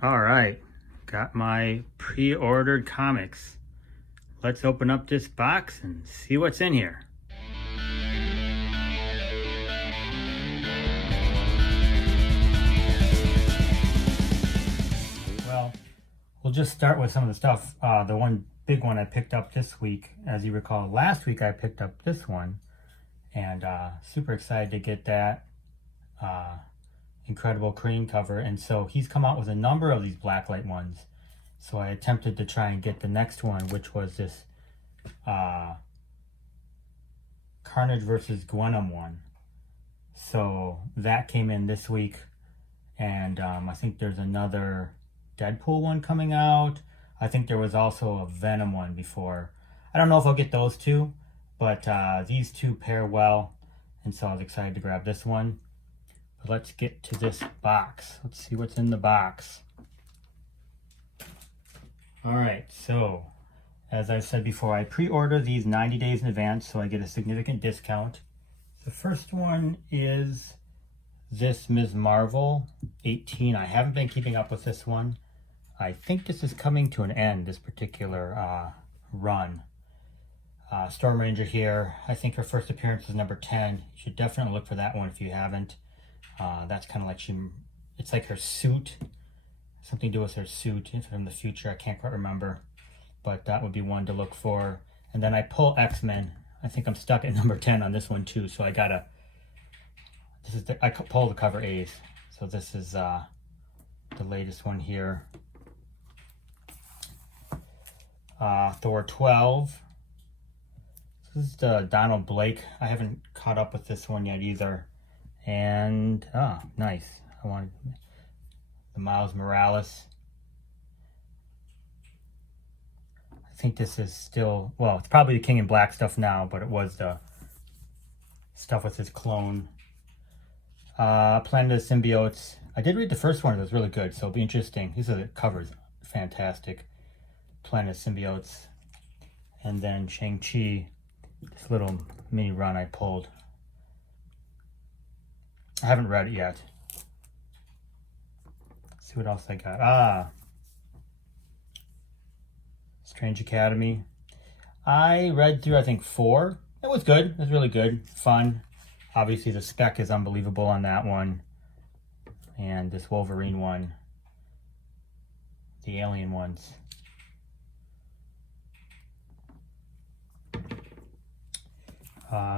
All right, got my pre-ordered comics. Let's open up this box and see what's in here. Well, we'll just start with some of the stuff. The one big one I picked up this week, as you recall, last week I picked up this one, and super excited to get that incredible Crain cover. And so he's come out with a number of these blacklight ones. So I attempted to try and get the next one, which was this Carnage versus Gwenom one. So that came in this week, and I think there's another Deadpool one coming out. I think there was also a Venom one before. I don't know if I'll get those two, but these two pair well, and so I was excited to grab this one. But let's get to this box. Let's see what's in the box. All right, so as I said before, I pre-order these 90 days in advance, so I get a significant discount. The first one is this Ms. Marvel 18. I haven't been keeping up with this one. I think this is coming to an end, this particular run. Storm Ranger here. I think her first appearance is number 10. You should definitely look for that one if you haven't. That's kind of like it's like her suit. Something to do with her suit from the future. I can't quite remember. But that would be one to look for. And then I pull X-Men. I think I'm stuck at number 10 on this one too. So I gotta, I pull the cover A's. So this is the latest one here. Thor 12. This is the Donald Blake. I haven't caught up with this one yet either. And, nice. I wanted the Miles Morales. I think this is still, well, it's probably the King in Black stuff now, but it was the stuff with his clone. Planet of the Symbiotes. I did read the first one. It was really good, so it'll be interesting. These are the covers. Fantastic. Planet of Symbiotes. And then Shang-Chi. This little mini run I pulled. I haven't read it yet. Let's see what else I got. Strange Academy. I read through, I think, 4. It was good. It was really good. Fun. Obviously, the Spec is unbelievable on that one. And this Wolverine one. The Alien ones.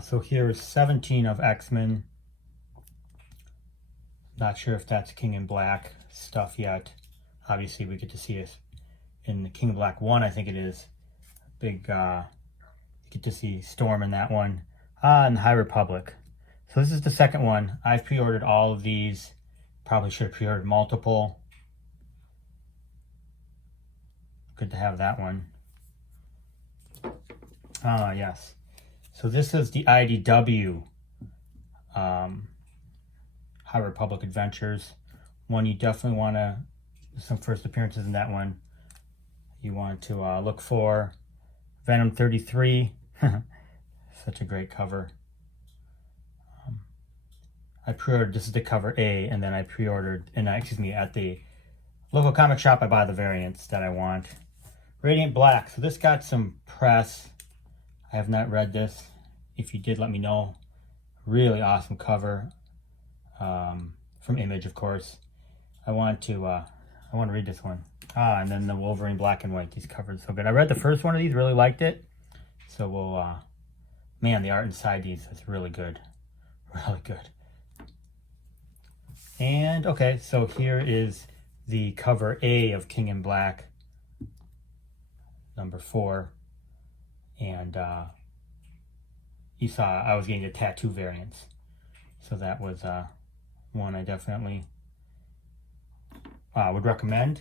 So here's 17 of X-Men. Not sure if that's King in Black stuff yet. Obviously, we get to see it in the King in Black 1, I think it is. Big, you get to see Storm in that one. And the High Republic. So this is the second one. I've pre-ordered all of these. Probably should have pre-ordered multiple. Good to have that one. Yes. So this is the IDW High Republic Adventures. One you definitely want to, some first appearances in that one. You want to look for Venom 33. Such a great cover. I pre-ordered, this is the cover A, and then I pre-ordered, at the local comic shop I buy the variants that I want. Radiant Black. So this got some press. I have not read this. If you did, let me know. Really awesome cover. From Image, of course. I want to read this one. And then the Wolverine Black and White. These covers so good. I read the first one of these, really liked it. So we'll, man, the art inside these is really good. Really good. And, okay, so here is the cover A of King in Black. Number 4. And you saw I was getting the tattoo variants. So that was one I definitely would recommend.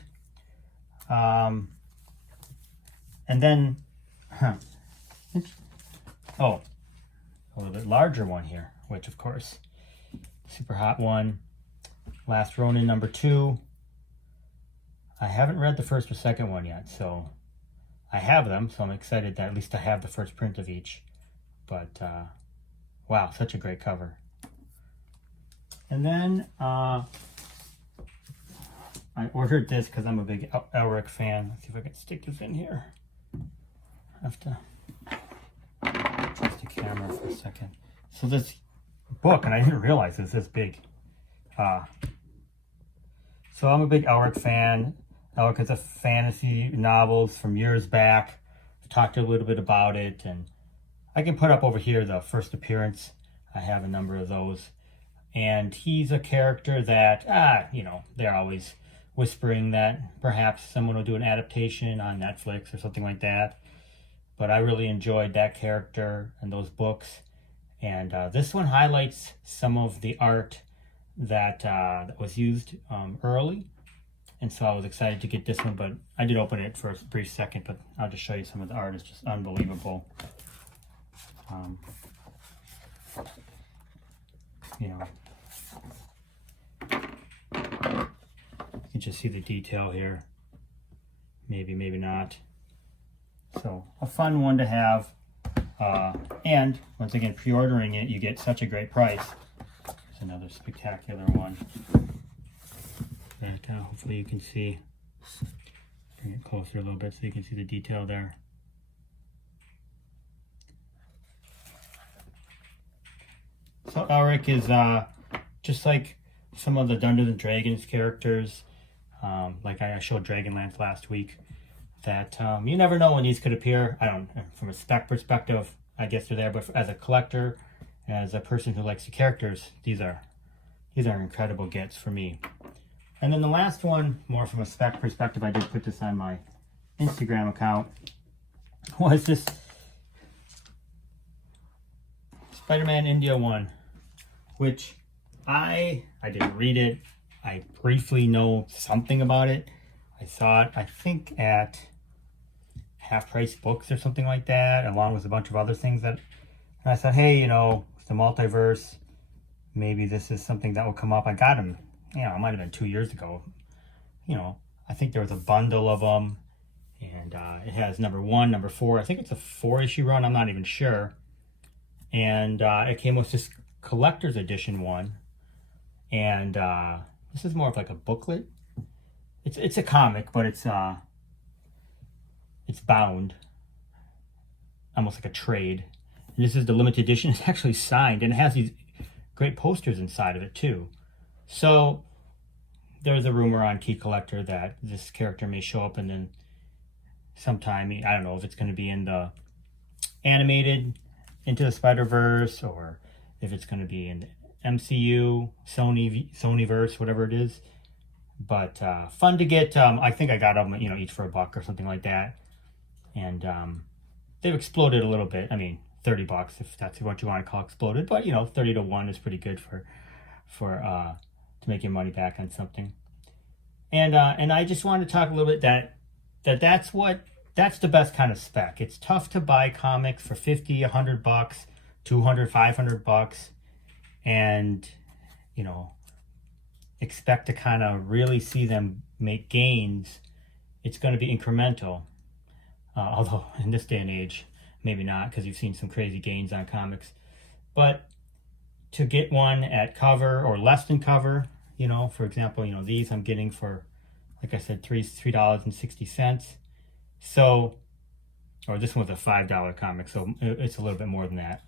And then, a little bit larger one here, which of course, super hot one. Last Ronin number 2. I haven't read the first or second one yet, so I have them, so I'm excited that at least I have the first print of each. But, wow, such a great cover. And then, I ordered this because I'm a big Elric fan. Let's see if I can stick this in here. I have to adjust the camera for a second. So this book, and I didn't realize it was this big. So I'm a big Elric fan. Elric is a fantasy novels from years back. I've talked a little bit about it, and I can put up over here the first appearance. I have a number of those. And he's a character that, you know, they're always whispering that perhaps someone will do an adaptation on Netflix or something like that. But I really enjoyed that character and those books. And this one highlights some of the art that was used early. And so I was excited to get this one, but I did open it for a brief second, but I'll just show you some of the art. It's just unbelievable. You know, you can just see the detail here. Maybe, maybe not. So a fun one to have. And once again, pre-ordering it, you get such a great price. There's another spectacular one that hopefully you can see. Bring it closer a little bit so you can see the detail there. So Elric is just like some of the Dungeons and Dragons characters. Like I showed Dragonlance last week. That you never know when these could appear. I don't, from a spec perspective, I guess they're there, but as a collector, as a person who likes the characters, these are incredible gets for me. And then the last one, more from a spec perspective, I did put this on my Instagram account, was this Spider-Man India one, which I didn't read it. I briefly know something about it. I saw it, I think, at Half Price Books or something like that, along with a bunch of other things that, and I thought, hey, you know, it's the multiverse. Maybe this is something that will come up. I got them, you know, it might have been 2 years ago. You know, I think there was a bundle of them, and it has number 1, number 4. I think it's a 4-issue run. I'm not even sure. And it came with this collector's edition one, and this is more of like a booklet. It's a comic, but it's bound, almost like a trade. And this is the limited edition. It's actually signed, and it has these great posters inside of it too. So there's a rumor on Key Collector that this character may show up, and then sometime, I don't know if it's going to be in the animated Into the Spider-Verse, or if it's going to be in the MCU, Sonyverse, whatever it is. But fun to get. I think I got them, you know, each for $1 or something like that. And they've exploded a little bit. I mean, $30 if that's what you want to call exploded. But you know, 30 to 1 is pretty good for to make your money back on something. And I just wanted to talk a little bit that's the best kind of spec. It's tough to buy comics for $50, $100, $200, $500, and you know, expect to kind of really see them make gains. It's going to be incremental. Although in this day and age, maybe not, because you've seen some crazy gains on comics. But to get one at cover or less than cover, you know, for example, you know, these I'm getting for, like I said, $3.60. So, or this one's a $5 comic, so it's a little bit more than that.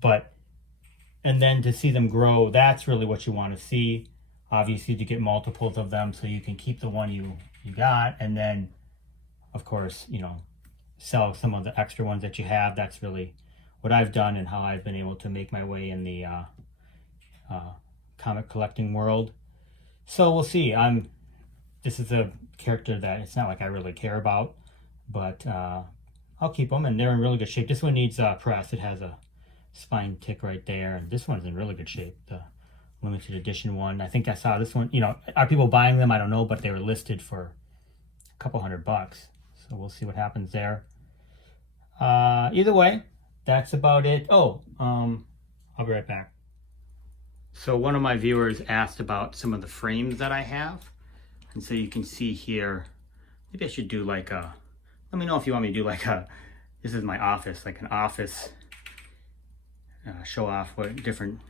But, and then to see them grow, that's really what you want to see. Obviously, to get multiples of them so you can keep the one you got, and then, of course, you know, sell some of the extra ones that you have. That's really what I've done and how I've been able to make my way in the comic collecting world. So we'll see. This is a character that it's not like I really care about, but I'll keep them, and they're in really good shape. This one needs press. It has a spine tick right there, and this one's in really good shape. The limited edition one. I think I saw this one. You know, are people buying them? I don't know, but they were listed for a couple $100. So we'll see what happens there. Either way, that's about it. Oh, I'll be right back. So one of my viewers asked about some of the frames that I have. And so you can see here, maybe I should do like a, let me know if you want me to do like a, this is my office, like an office, show off what different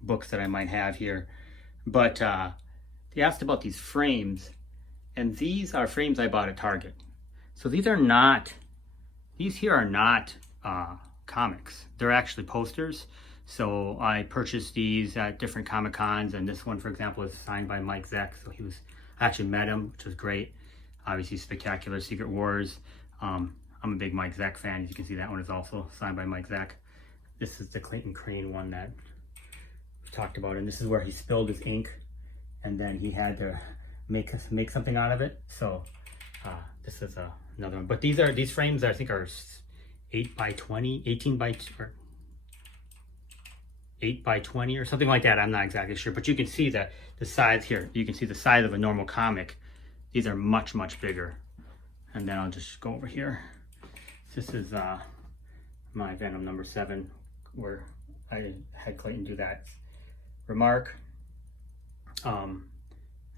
books that I might have here. But they asked about these frames. And these are frames I bought at Target. So these here are not comics. They're actually posters. So I purchased these at different Comic Cons, and this one, for example, is signed by Mike Zeck. So I actually met him, which was great. Obviously, Spectacular Secret Wars. I'm a big Mike Zeck fan. As you can see, that one is also signed by Mike Zeck. This is the Clayton Crain one that we talked about, and this is where he spilled his ink, and then he had to make something out of it. So this is another one. But these frames I think are 8 by 20, 18 by or 8 by 20 or something like that. I'm not exactly sure, but you can see the size here. You can see the size of a normal comic. These are much, much bigger. And then I'll just go over here. This is my Venom number 7, where I had Clayton do that remark.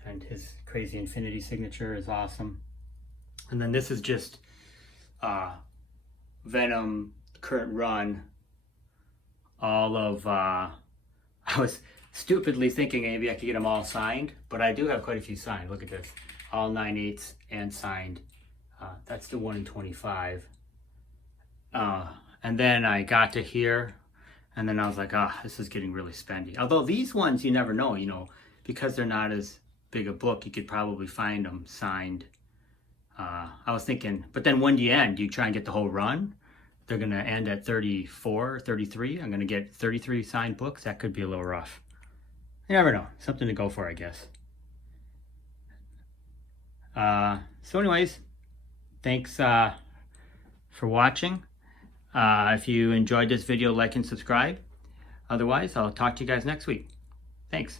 And his crazy infinity signature is awesome. And then this is just Venom current run. All of, I was stupidly thinking maybe I could get them all signed, but I do have quite a few signed. Look at this, all 9/8 and signed. That's the 1 in 25. And then I got to here, and then I was like, this is getting really spendy. Although these ones, you never know, because they're not as big a book, you could probably find them signed. I was thinking, but then when do you end? Do you try and get the whole run? They're going to end at 34, 33. I'm going to get 33 signed books. That could be a little rough. You never know. Something to go for, I guess. So anyways, thanks for watching. If you enjoyed this video, like and subscribe. Otherwise, I'll talk to you guys next week. Thanks.